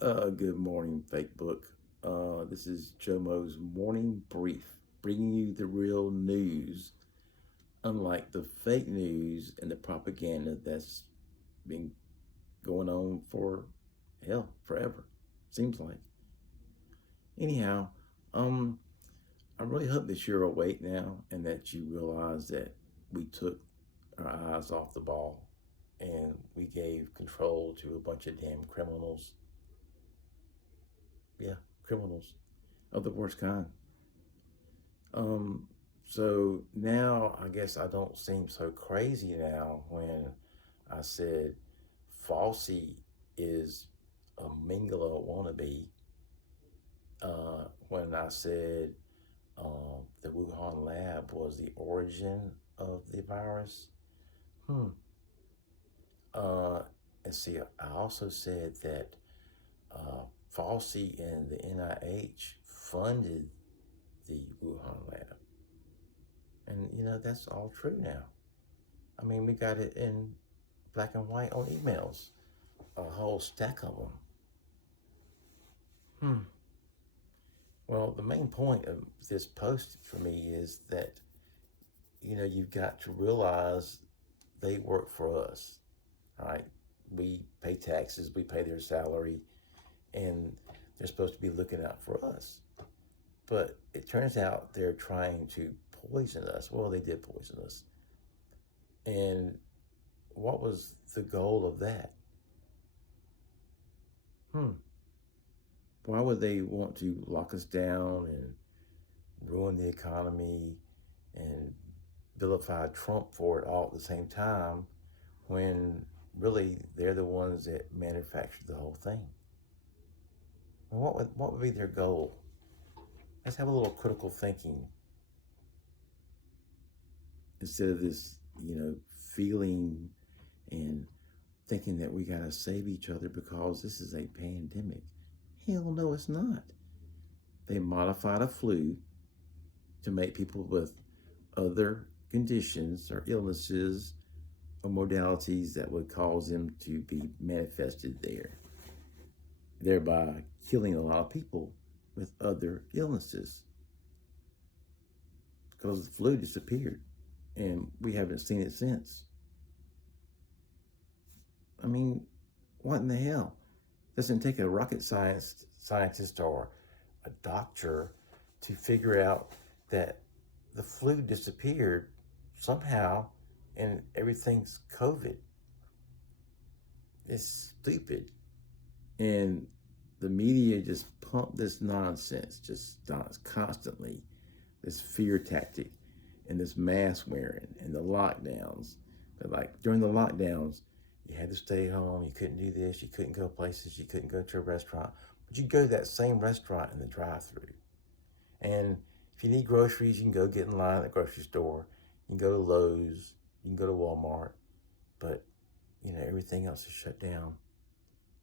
Good morning, Fake Book. This is Joemo's morning brief, bringing you the real news, unlike the fake news and the propaganda that's been going on for hell forever. Seems like. Anyhow, um, I really hope that you're awake now and that you realize that we took our eyes off the ball and we gave control to a bunch of damn criminals. Yeah, criminals of the worst kind. Um, so now I guess I don't seem so crazy now when I said Falsey is a Mingala wannabe. When I said the Wuhan lab was the origin of the virus. Hmm. Uh, and see, I also said that Falsey and the NIH funded the Wuhan lab. And, that's all true now. I mean, we got it in black and white on emails, a whole stack of them. Hmm. Well, the main point of this post for me is that, you've got to realize they work for us, right? We pay taxes, we pay their salary, and they're supposed to be looking out for us. But it turns out they're trying to poison us. Well, they did poison us. And what was the goal of that? Hmm. Why would they want to lock us down and ruin the economy and vilify Trump for it all at the same time when really they're the ones that manufactured the whole thing? And what would be their goal? Let's have a little critical thinking instead of this, feeling and thinking that we gotta save each other because this is a pandemic. Hell no, it's not. They modified a flu to make people with other conditions or illnesses or modalities that would cause them to be manifested there, thereby killing a lot of people with other illnesses because the flu disappeared and we haven't seen it since. I mean, what in the hell? Doesn't take a rocket scientist or a doctor to figure out that the flu disappeared somehow and everything's COVID. It's stupid. And the media just pump this nonsense, just constantly, this fear tactic and this mask wearing and the lockdowns. But like during the lockdowns, you had to stay home, you couldn't do this, you couldn't go places, you couldn't go to a restaurant, but you go to that same restaurant in the drive-through. And if you need groceries, you can go get in line at the grocery store. You can go to Lowe's, you can go to Walmart, but everything else is shut down.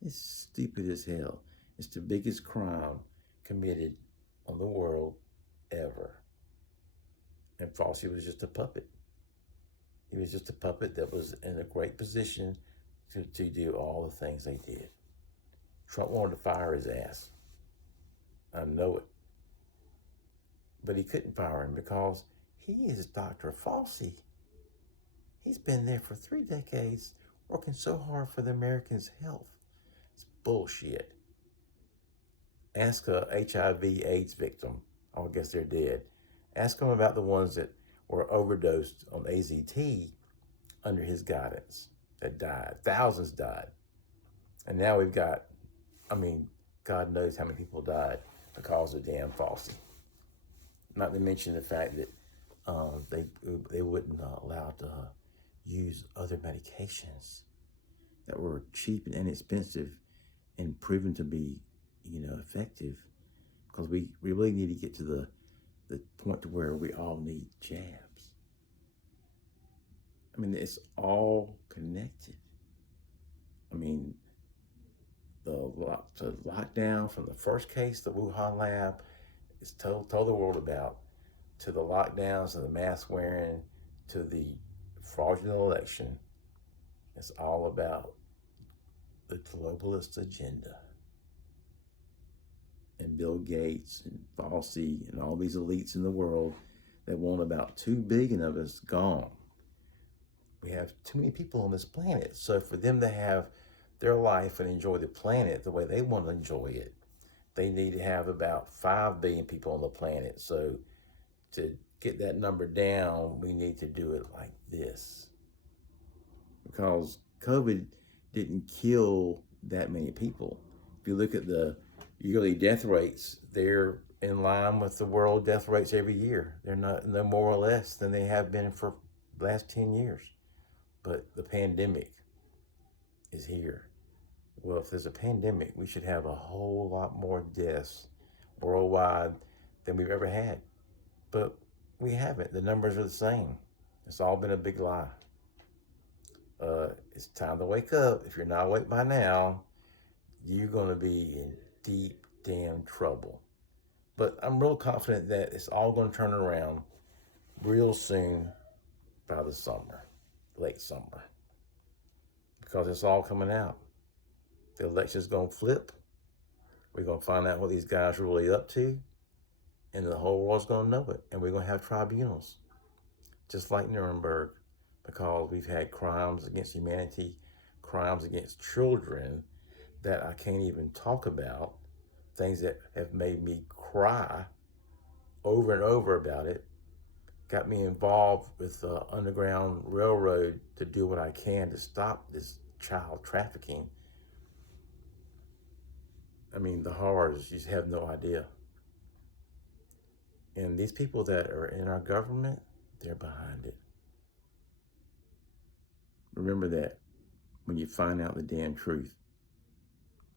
It's stupid as hell. It's the biggest crime committed on the world ever. And Fauci was just a puppet. He was just a puppet that was in a great position to do all the things they did. Trump wanted to fire his ass. I know it. But he couldn't fire him because he is Dr. Fauci. He's been there for 3 decades working so hard for the Americans' health. It's bullshit. Ask a HIV AIDS victim. Oh, I guess they're dead. Ask them about the ones that were overdosed on AZT under his guidance that died. Thousands died. And now we've got, God knows how many people died because of damn Fauci. Not to mention the fact that they wouldn't allow to use other medications that were cheap and inexpensive and proven to be, effective. Because we really need to get to the point to where we all need jabs. It's all connected. I mean, the lockdown from the first case, the Wuhan lab, is told the world about, to the lockdowns, to the mask wearing, to the fraudulent election. It's all about the globalist agenda. and Bill Gates and Fauci and all these elites in the world that want about 2 billion of us gone. We have too many people on this planet. So for them to have their life and enjoy the planet the way they want to enjoy it, they need to have about 5 billion people on the planet. So to get that number down, we need to do it like this. Because COVID didn't kill that many people. If you look at the yearly death rates, they're in line with the world death rates every year. They're not no more or less than they have been for the last 10 years. But the pandemic is here. Well, if there's a pandemic, we should have a whole lot more deaths worldwide than we've ever had. But we haven't. The numbers are the same. It's all been a big lie. It's time to wake up. If you're not awake by now, you're going to be in deep damn trouble. But I'm real confident that it's all going to turn around real soon by the summer, late summer, because it's all coming out. The election's going to flip. We're going to find out what these guys are really up to, and the whole world's going to know it. And we're going to have tribunals, just like Nuremberg, because we've had crimes against humanity, crimes against children that I can't even talk about, things that have made me cry over and over about it, got me involved with the Underground Railroad to do what I can to stop this child trafficking. I mean, the horrors, you just have no idea. And these people that are in our government, they're behind it. Remember that when you find out the damn truth.